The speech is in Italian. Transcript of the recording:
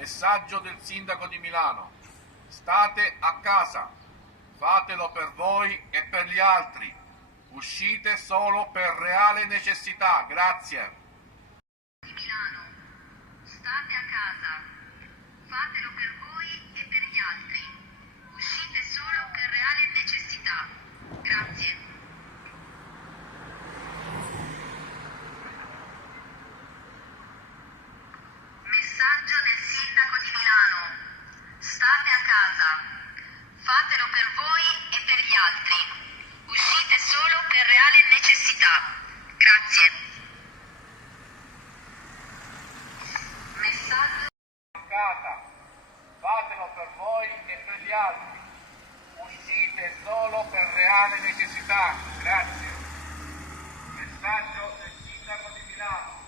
Messaggio del sindaco di Milano. State a casa. Fatelo per voi e per gli altri. Uscite solo per reale necessità. Grazie. Di Milano. State a casa. Fatelo per voi e per gli altri. Uscite solo per reale necessità. Grazie. Messaggio del sindaco di Milano. State a casa. Fatelo per voi e per gli altri. Uscite solo per reale necessità. Grazie. Messaggio A casa. Fatelo per voi e per gli altri. Uscite solo per reale necessità. Grazie. Messaggio del sindaco di Milano.